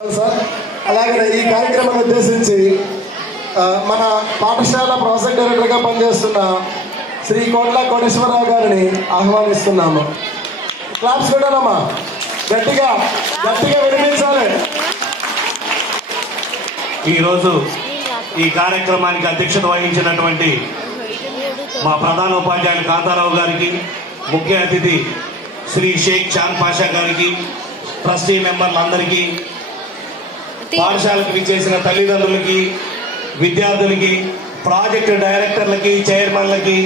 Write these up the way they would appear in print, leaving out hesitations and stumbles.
Sir అలాగే ఈ కార్యక్రమాన్ని ఉద్దేశించి మన పాఠశాల ప్రాజెక్ట్ డైరెక్టర్గా పనిచేస్తున్న శ్రీ కోట్ల కోటేశ్వరరావు గారిని ఆహ్వానిస్తున్నాము. క్లాప్స్ పెట్టాలమ్మా, గట్టిగా గట్టిగా వినిపించాలి. ఈరోజు ఈ కార్యక్రమానికి అధ్యక్షత వహించినటువంటి మా ప్రధాన ఉపాధ్యాయులు కాంతారావు గారికి, ముఖ్య అతిథి శ్రీ షేక్ చాంద్ పాషా గారికి, ట్రస్టీ మెంబర్లందరికీ, పాఠశాలకు విచ్చేసిన తల్లిదండ్రులకి, విద్యార్థులకి, ప్రాజెక్టు డైరెక్టర్లకి, చైర్మన్లకి,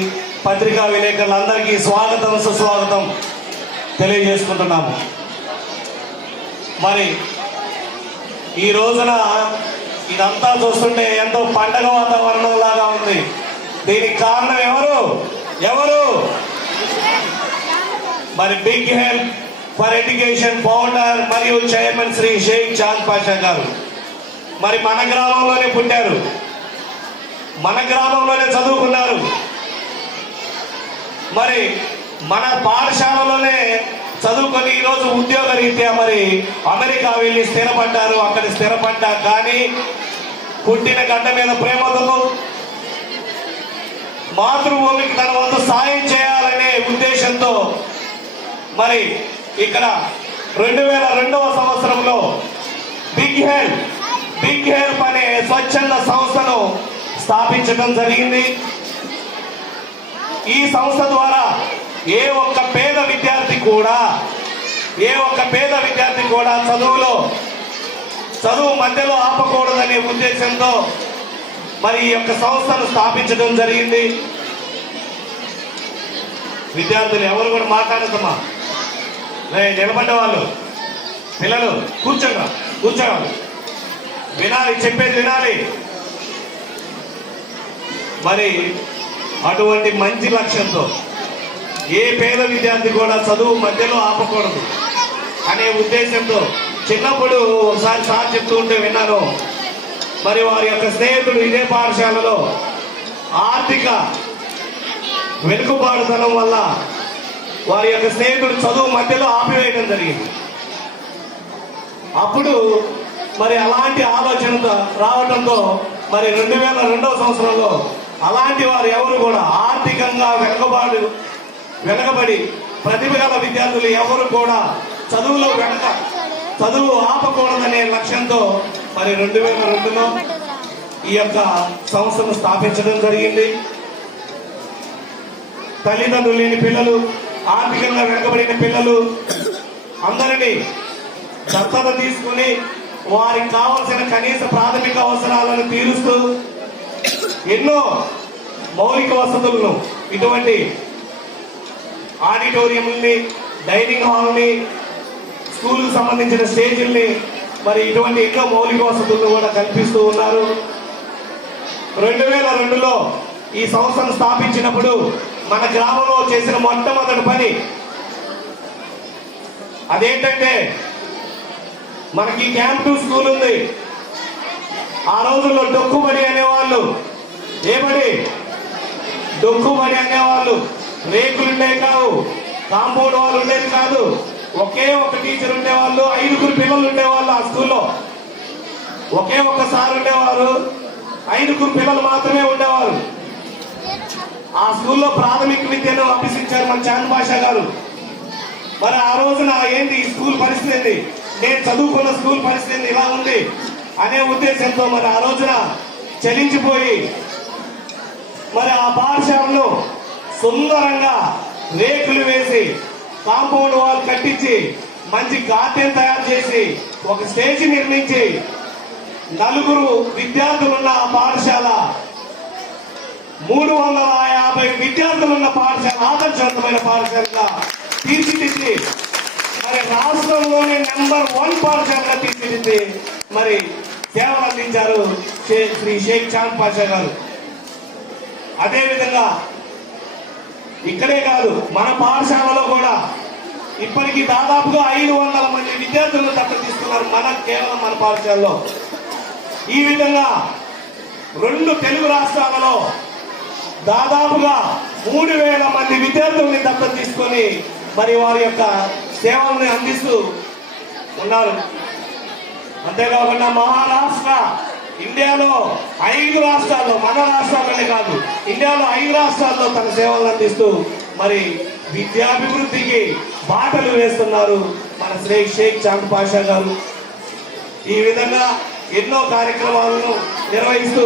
పత్రికా విలేకరులందరికీ స్వాగతం సుస్వాగతం తెలియజేసుకుంటున్నాము. మరి ఈ రోజున ఇదంతా చూస్తుంటే ఎంతో పండగ వాతావరణం లాగా ఉంది. దీనికి కారణం ఎవరు? మరి big help for education founder మరియు చైర్మన్ శ్రీ షేక్ చాంద్ పాషా గారు. మరి మన గ్రామంలోనే పుట్టారు, మన గ్రామంలోనే చదువుకున్నారు, మరి మన పాఠశాలలోనే చదువుకొని ఈరోజు ఉద్యోగ రీత్యా మరి అమెరికా వెళ్ళి స్థిరపడ్డారు. అక్కడ స్థిరపడ్డా కానీ పుట్టిన గడ్డ మీద ప్రేమతో మాతృభూమికి తన వంతు సాయం చేయాలనే ఉద్దేశంతో మరి ఇక్కడ 2002వ సంవత్సరంలో బిగ్ హెల్ప్ అనే స్వచ్ఛంద సంస్థను స్థాపించడం జరిగింది. ఈ సంస్థ ద్వారా ఏ ఒక్క పేద విద్యార్థి కూడా చదువు మధ్యలో ఆపకూడదనే ఉద్దేశంతో మరి ఈ యొక్క సంస్థను స్థాపించడం జరిగింది. విద్యార్థులు ఎవరు కూడా మాట్లాడతామా, నిలబడ్డ వాళ్ళు పిల్లలు కూర్చోవాలి, వినాలి, చెప్పేది వినాలి. మరి అటువంటి మంచి లక్ష్యంతో ఏ పేద విద్యార్థి కూడా చదువు మధ్యలో ఆపకూడదు అనే ఉద్దేశంతో చిన్నప్పుడు ఒకసారి సార్ చెప్తూ ఉంటే విన్నాను. మరి వారి యొక్క స్నేహితుడు ఇదే పాఠశాలలో ఆర్థిక వెనుకబాటుతనం వల్ల వారి యొక్క స్నేహితుడు చదువు మధ్యలో ఆపివేయడం జరిగింది. అప్పుడు మరి అలాంటి ఆలోచనతో రావడంతో మరి 2002వ సంవత్సరంలో అలాంటి వారు ఎవరు కూడా ఆర్థికంగా వెనకబడి ప్రతిభ గల విద్యార్థులు ఎవరు కూడా చదువు ఆపకూడదనే లక్ష్యంతో మరి 2002లో ఈ యొక్క సంస్థను స్థాపించడం జరిగింది. తల్లిదండ్రులు లేని పిల్లలు, ఆర్థికంగా వెనుకబడిన పిల్లలు అందరినీ దత్తత తీసుకుని వారికి కావలసిన కనీస ప్రాథమిక అవసరాలను తీరుస్తూ ఎన్నో మౌలిక వసతులను, ఇటువంటి ఆడిటోరియంని, డైనింగ్ హాల్ని, స్కూల్కి సంబంధించిన స్టేజీల్ని, మరి ఇటువంటి ఎన్నో మౌలిక వసతులను కూడా కల్పిస్తూ ఉన్నారు. 2002లో ఈ సంస్థను స్థాపించినప్పుడు మన గ్రామంలో చేసిన మొట్టమొదటి పని అదేంటంటే, మనకి క్యాంప్ 2 స్కూల్ ఉంది. ఆ రోజుల్లో డొక్కుబడి అనేవాళ్ళు, డొక్కుబడి అనేవాళ్ళు, రేకులు ఉండేవి కావు, కాంపౌండ్ వాళ్ళు ఉండేది కాదు, ఒకే ఒక టీచర్ ఉండేవాళ్ళు, 5గురు పిల్లలు ఉండేవాళ్ళు. ఆ స్కూల్లో ఒకే ఒక్క సార్ ఉండేవారు, 5గురు పిల్లలు మాత్రమే ఉండేవారు. ఆ స్కూల్లో ప్రాథమిక విద్యను అభ్యసించారు మన చాంద్ పాషా గారు. మరి ఆ రోజున ఏంటి ఈ స్కూల్ పరిస్థితి, నేను చదువుకున్న స్కూల్ పరిస్థితి ఇలా ఉంది అనే ఉద్దేశంతో మరి ఆ రోజున చలించిపోయి మరి ఆ పాఠశాలను సుందరంగా రేకులు వేసి, కాంపౌండ్ వాల్ కట్టించి, మంచి గార్డెన్ తయారు చేసి, ఒక స్టేజ్ నిర్మించి 4 విద్యార్థులున్న ఆ పాఠశాల 350 విద్యార్థులున్న పాఠశాల, ఆదర్శవంతమైన పాఠశాలగా తీర్చిదిద్ది మరి రాష్ట్రంలోనే నెంబర్ 1 పాఠశాలగా తీర్చిదిద్ది మరి సేవలు అందించారు శ్రీ షేక్ చాంద్ పాషా గారు. అదేవిధంగా ఇక్కడే కాదు, మన పాఠశాలలో కూడా ఇప్పటికీ దాదాపుగా 500 మంది విద్యార్థులను దత్తతిస్తున్నారు కేవలం మన పాఠశాలలో. ఈ విధంగా 2 తెలుగు రాష్ట్రాలలో దాదాపుగా 3000 మంది విద్యార్థుల్ని దత్తత తీసుకొని మరి వారి యొక్క సేవల్ని అందిస్తూ ఉన్నారు. అంతేకాకుండా మహారాష్ట్ర ఇండియాలో 5 రాష్ట్రాల్లో, మన రాష్ట్రాలనే కాదు ఇండియాలో 5 రాష్ట్రాల్లో తన సేవలు అందిస్తూ మరి విద్యాభివృద్ధికి బాటలు వేస్తున్నారు మన శ్రీ షేక్ చాంద్ పాషా గారు. ఈ విధంగా ఎన్నో కార్యక్రమాలను నిర్వహిస్తూ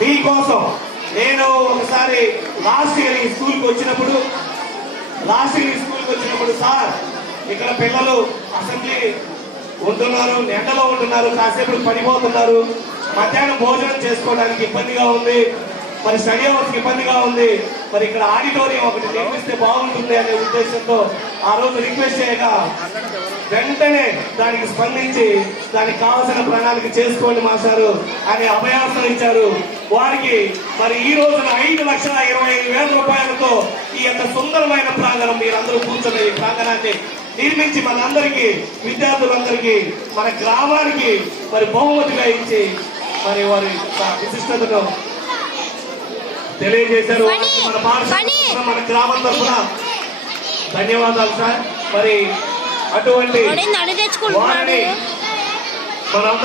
మీకోసం నేను ఒకసారి లాస్ట్ ఇయర్ ఈ స్కూల్కి వచ్చినప్పుడు సార్ ఇక్కడ పిల్లలు అసెంబ్లీ ఉంటున్నారు, ఎండలో ఉంటున్నారు, కాసేపు పడిపోతున్నారు, మధ్యాహ్నం భోజనం చేసుకోవడానికి ఇబ్బందిగా ఉంది, మరి స్టడీ అవర్స్కి ఇబ్బందిగా ఉంది, మరి ఇక్కడ ఆడిటోరియం ఒకటి నిర్మిస్తే బాగుంటుంది అనే ఉద్దేశంతో ఆ రోజు రిక్వెస్ట్ చేయగా వెంటనే దానికి స్పందించి దానికి కావాల్సిన ప్రణాళిక చేసుకోండి మాస్టారు అని అభయాసనం ఇచ్చారు. వారికి మరి ఈ రోజున 5,25,000 రూపాయలతో ఈ యొక్క సుందరమైన ప్రాంగణం మీరందరూ కూర్చున్న ఈ ప్రాంగణాన్ని నిర్మించి మనందరికీ, విద్యార్థులందరికీ, మన గ్రామానికి మరి బహుమతిగా ఇచ్చి మరి వారి విశిష్టతను తెలియజేశారు. మన పాఠశాల, మన గ్రామం తరఫున ధన్యవాదాలు సార్. మరి అటువంటి వారిని మనందరం